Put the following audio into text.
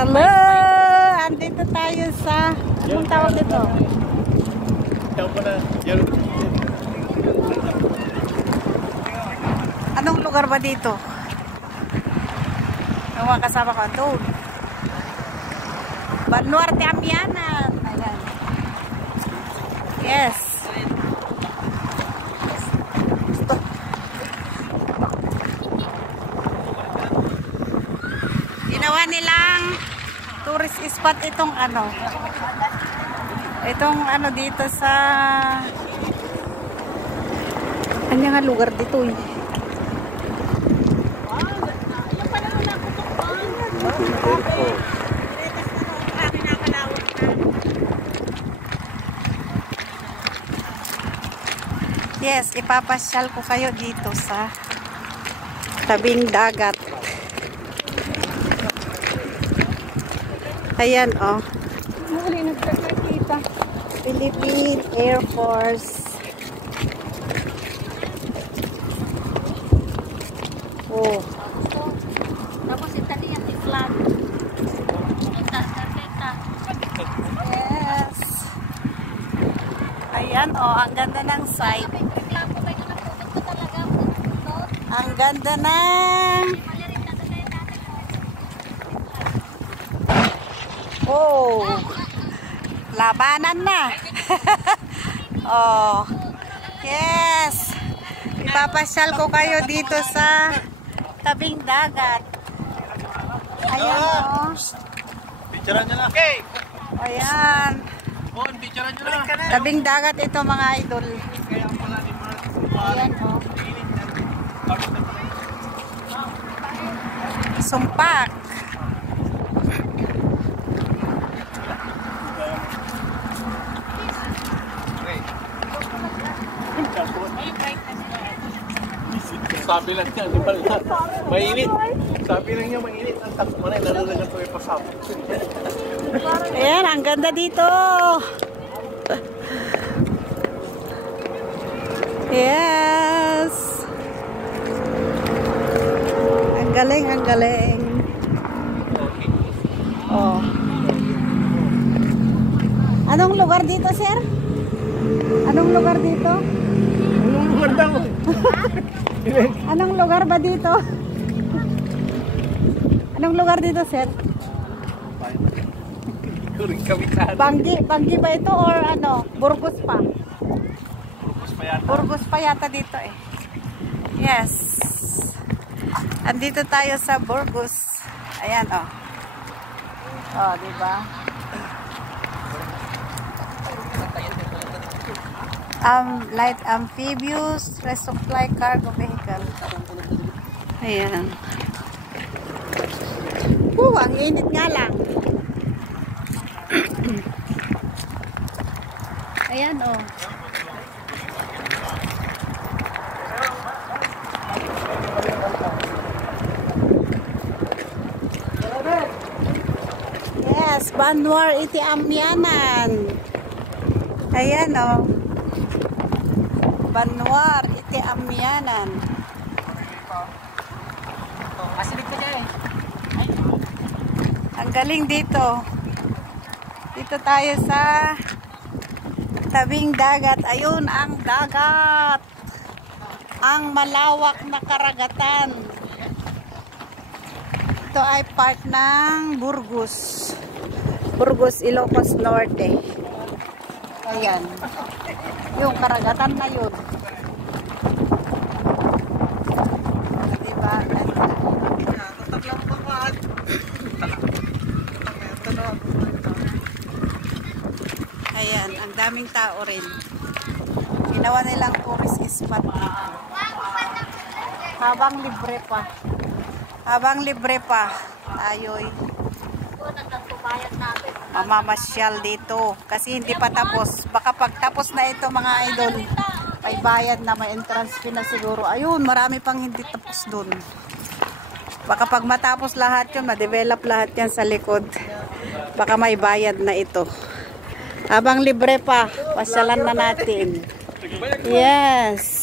Hello! Andito tayo sa... Anong tawag dito? Anong lugar ba dito? Ang mga kasama ko doon. Banuarte Amianan. Ayan. Yes. Ginawa nilang tourist spot itong ano. Itong ano dito sa ano nga lugar dito eh. Yes, ipapasyal ko kayo dito sa tabing dagat. Ayan, oh. Muli nagkakita. Philippine Air Force. Oh. Tapos Italian flag. Yes. Ayan, oh. Ang ganda ng site. Ang ganda ng... Oh. Labanan na. Oh. Yes. Ipapasyal ko kayo dito sa tabing dagat. Ayan, oh. Picturean nyo na. Okay. Ayan. Bon, picturean nyo na. Tabing dagat ito mga idol. Ayan, oh. Sumpak. Sabi lang niya, di ba? Mainit. Sabi lang niya, mainit. Ang takot mo na, nalalagan ko yung pasap. Ayan, ang ganda dito. Yes. Ang galing, ang galing. Oh. Anong lugar dito, sir? Anong lugar dito? Anong lugar daw? Anong lugar ba dito? Anong lugar dito, sir? Banggi ba ito or ano? Burgos pa? Burgos pa yata dito eh. Yes. Andito tayo sa Burgos. Ayan, oh. Oh, diba? Light amphibious resupply cargo vehicle. Ayan. Ang init nga lang. Ayan, oh. Yes, Banuarte Amianan. Ayan, oh. Banuarte Amianan. Kasilip ko dyan eh. Ang galing dito. Dito tayo sa tabing dagat. Ayun ang dagat. Ang malawak na karagatan. Ito ay part ng Burgos. Burgos, Ilocos Norte. Ayan. Yung karagatan na yun. Diba? Ayan, ang daming tao rin. Ginawa nilang tourist spot dito. Habang libre pa, tayo'y mamamasyal dito. Kasi hindi pa tapos. Baka pag tapos na ito mga idol, may bayad na, may entrance fee na siguro. Ayun, marami pang hindi tapos dun. Baka pag matapos lahat yun, ma-develop lahat yan sa likod. Baka may bayad na ito. Habang libre pa, pasyalan na natin. Yes.